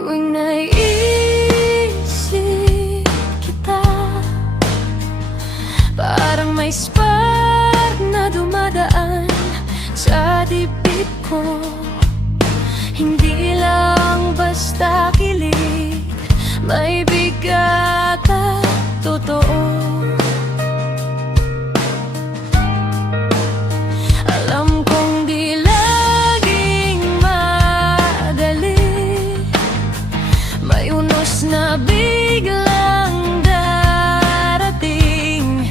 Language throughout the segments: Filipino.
tuwing naiisip kita. Parang may spark na dumadaan sa dibdib ko. Hindi lang basta kilig, may bigat at totoo. Alam kong di laging madali, may unos na biglang darating.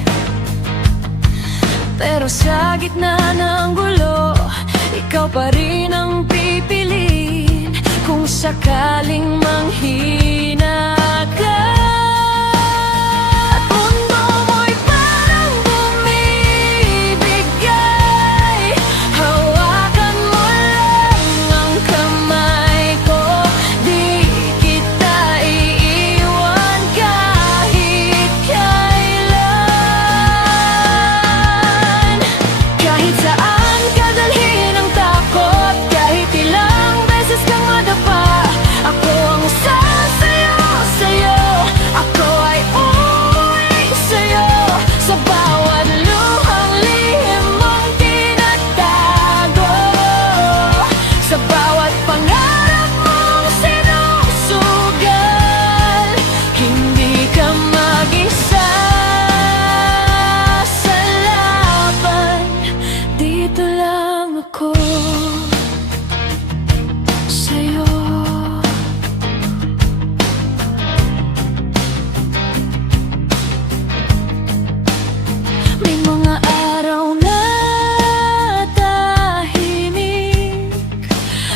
Pero sa gitna ng gulo, ikaw pa rin ang pipiliin kung sakaling manghina ka. At mundo mo'y parang bumibigay, hawakan mo lang ang kamay ko. Di kita iiwan kahit kailan. Kahit saan ka dalhin ang takot, kahit ilang beses kang madapa, ako ang sasayaw sa'yo. Ako ay uuwi sa'yo sa bawat luhang lihim mong tinatago, sa bawat pangarap mong sinusugal. Hindi ka mag-isa sa laban, dito lang ako sa'yo. May mga araw na tahimik,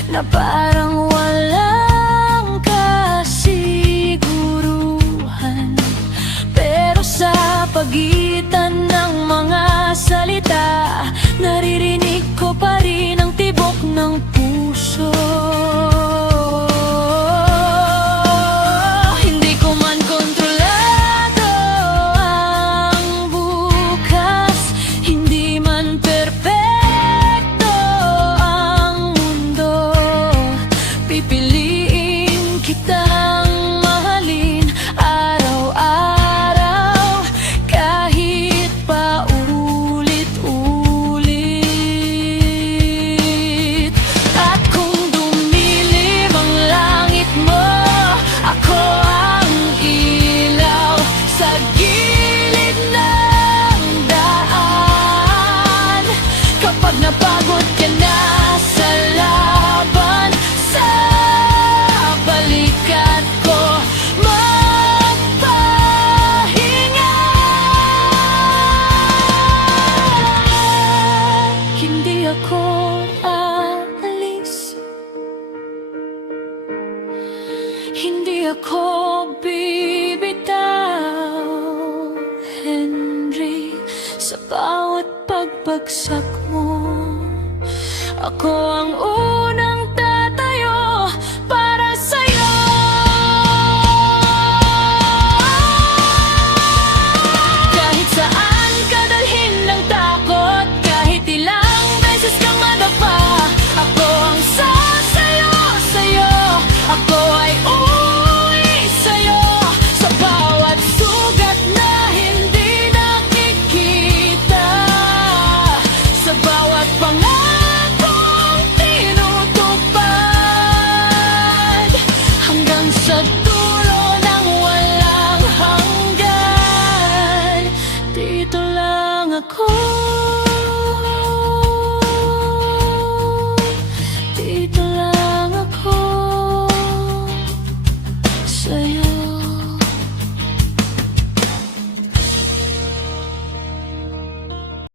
na parang walang kasiguruhan. Pero sa pagitan ng mga salita, naririnig ko pa rin ang tibok ng puso. Hindi ko man kontrolado ang bukas, hindi man perpekto ang mundo. Pipiliin kitang mahalin araw-araw, kahit pa ulit-ulit. At kung dumilim ang langit mo, ako ang ilaw sa gilid ng daan. Kapag napagod ka na sa laban, sa balikat ko magpahinga. Hindi ako aalis, hindi ako bibitaw, Henry. Sa bawat pagbagsak mo, ako ang unang tatayo para sa'yo. Kahit saan ka dalhin ng takot, kahit ilang beses kang madapa, ako ang sasayaw sa'yo. Ako ay uuwi sa'yo sa bawat sugat na hindi nakikita, sa bawat pangakong tinutupad, hanggang sa dulo ng walang hanggan. Dito lang ako